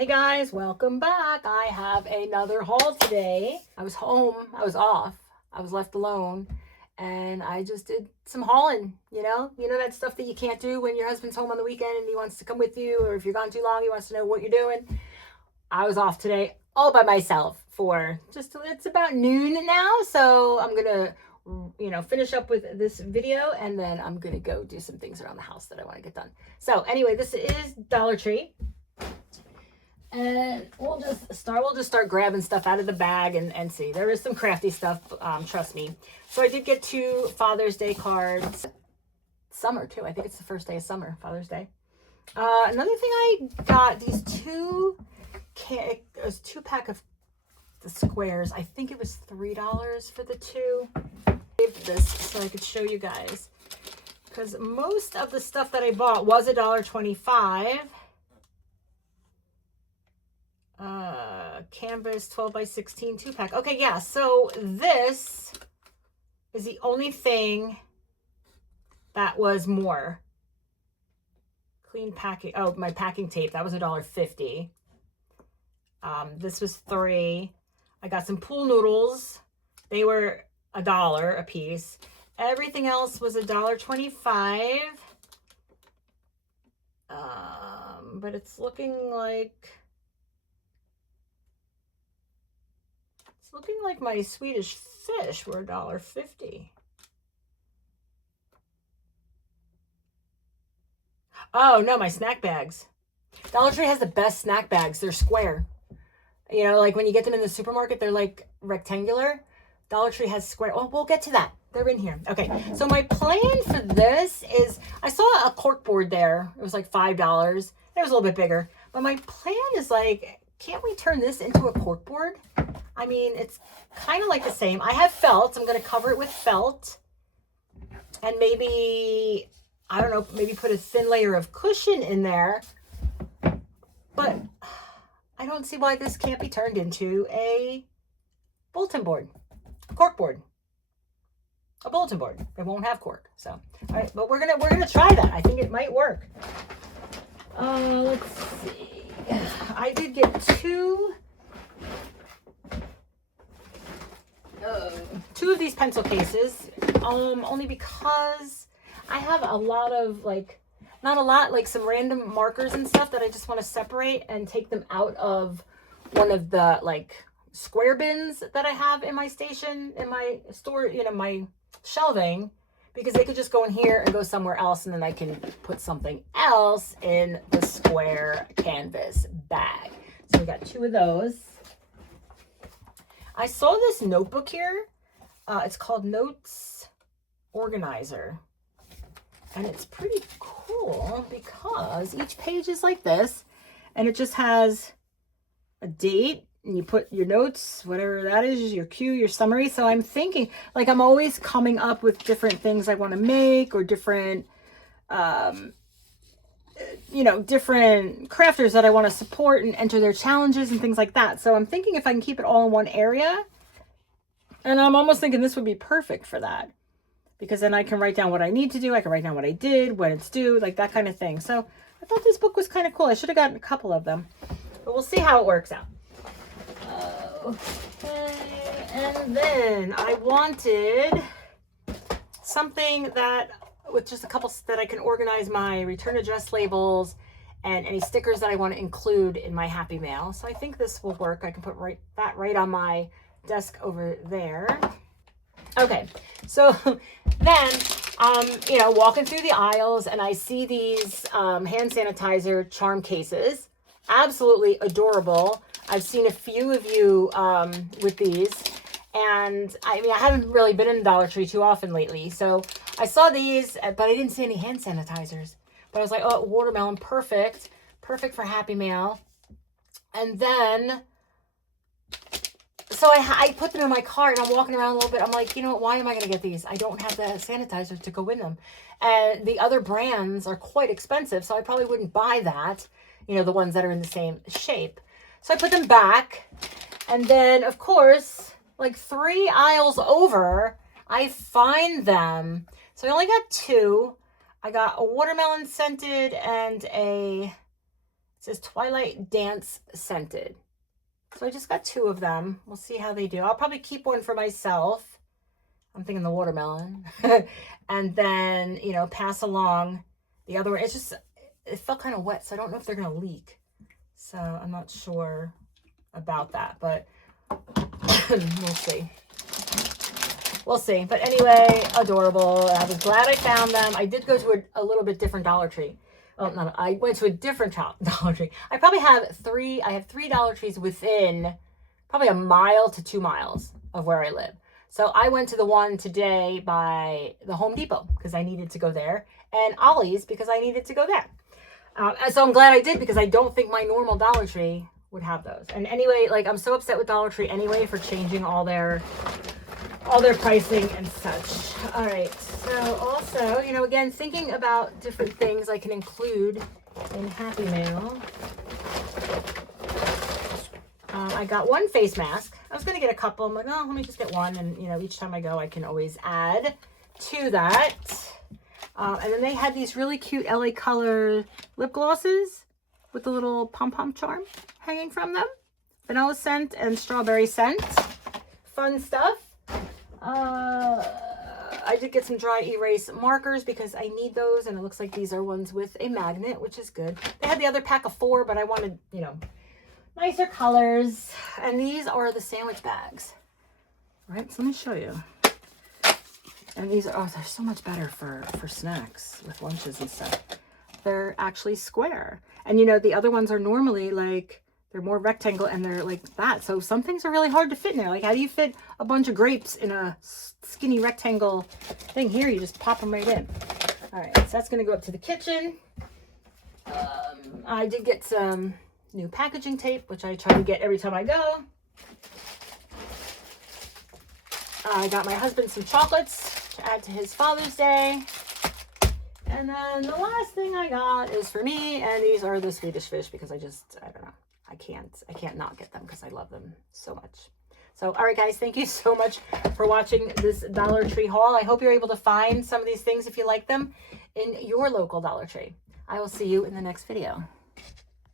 Hey guys, welcome back. I have another haul today. I was home, I was off, I was left alone, and I just did some hauling, that stuff that you can't do when your husband's home on the weekend and he wants to come with you, or if you're gone too long, he wants to know what you're doing. I was off today all by myself it's about noon now, so I'm gonna finish up with this video and then I'm gonna go do some things around the house that I want to get done. So anyway, this is Dollar Tree. And we'll just start grabbing stuff out of the bag and see. There is some crafty stuff, trust me. So I did get 2 Father's Day cards. Summer too. I think it's the first day of summer, Father's Day. Another thing I got, these 2 pack of the squares. I think it was $3 for the 2. I saved this so I could show you guys, because most of the stuff that I bought was $1.25. Canvas 12 by 16 2-pack. Okay, yeah, so this is the only thing that was more. Clean packing. Oh, my packing tape, that was $1.50. This was $3. I got some pool noodles. They were $1 a piece. Everything else was $1.25. But it's looking like my Swedish fish were $1.50. Oh no, my snack bags. Dollar Tree has the best snack bags. They're square. Like when you get them in the supermarket, they're like rectangular. Dollar Tree has square. Oh, we'll get to that. They're in here. Okay, so my plan for this is, I saw a cork board there. It was like $5. It was a little bit bigger. But my plan is can't we turn this into a cork board? I mean, it's kind of like the same. I have felt. I'm going to cover it with felt. And maybe, I don't know, maybe put a thin layer of cushion in there. But I don't see why this can't be turned into a bulletin board. A cork board. A bulletin board. It won't have cork. So, all right, but we're gonna try that. I think it might work. Let's see. I did get 2 of these pencil cases, only because I have a lot of not a lot, some random markers and stuff that I just want to separate and take them out of one of the square bins that I have in my station, in my store, my shelving, because they could just go in here and go somewhere else, and then I can put something else in the square canvas bag. So we got 2 of those. I saw this notebook here. It's called Notes Organizer. And it's pretty cool because each page is like this. And it just has a date. And you put your notes, whatever that is, your cue, your summary. So I'm thinking, I'm always coming up with different things I want to make, or different, different crafters that I want to support and enter their challenges and things like that. So I'm thinking if I can keep it all in one area. And I'm almost thinking this would be perfect for that, because then I can write down what I need to do. I can write down what I did, when it's due, that kind of thing. So I thought this book was kind of cool. I should have gotten a couple of them, but we'll see how it works out. Okay, and then I wanted something with just a couple that I can organize my return address labels and any stickers that I want to include in my Happymail. So I think this will work. I can put that right on my desk over there. Okay, so then walking through the aisles, and I see these hand sanitizer charm cases. Absolutely adorable. I've seen a few of you with these, and I haven't really been in Dollar Tree too often lately, so I saw these, but I didn't see any hand sanitizers. But I was like, oh, watermelon, perfect for Happymail. And then, so I put them in my cart, and I'm walking around a little bit. I'm like, why am I going to get these? I don't have the sanitizer to go in them. And the other brands are quite expensive, so I probably wouldn't buy that, the ones that are in the same shape. So I put them back. And then, of course, 3 aisles over, I find them. So I only got 2. I got a watermelon scented and a It says Twilight Dance Scented. So I just got 2 of them. We'll see how they do. I'll probably keep one for myself. I'm thinking the watermelon. And then, you know, pass along the other one. It's just, it felt kind of wet, so I don't know if they're going to leak. So I'm not sure about that, but we'll see. We'll see. But anyway, adorable. I was glad I found them. I did go to a little bit different Dollar Tree. Oh, no, I went to a different Dollar Tree. I probably have 3, I have 3 Dollar Trees within probably a mile to 2 miles of where I live. So I went to the one today by the Home Depot because I needed to go there, and Ollie's because I needed to go there. So I'm glad I did because I don't think my normal Dollar Tree would have those. And anyway, like, I'm so upset with Dollar Tree anyway for changing all their pricing and such. All right. So also, you know, again, thinking about different things I can include in Happymail. I got 1 face mask. I was going to get a couple. I'm like, oh, let me just get 1. And, you know, each time I go, I can always add to that. And then they had these really cute LA Color lip glosses with the little pom-pom charm hanging from them. Vanilla scent and strawberry scent. Fun stuff. I did get some dry erase markers because I need those. And it looks like these are ones with a magnet, which is good. They had the other pack of 4, but I wanted, you know, nicer colors. And these are the sandwich bags. All right, so let me show you. And these are, oh, they're so much better for snacks with lunches and stuff. They're actually square. And you know, the other ones are normally like, they're more rectangle and they're like that. So some things are really hard to fit in there. Like, how do you fit a bunch of grapes in a skinny rectangle thing? Here, you just pop them right in. All right, so that's going to go up to the kitchen. I did get some new packaging tape, which I try to get every time I go. I got my husband some chocolates to add to his Father's Day. And then the last thing I got is for me, and these are the Swedish fish because I don't know. I can't not get them because I love them so much. So, all right, guys, thank you so much for watching this Dollar Tree haul. I hope you're able to find some of these things if you like them in your local Dollar Tree. I will see you in the next video.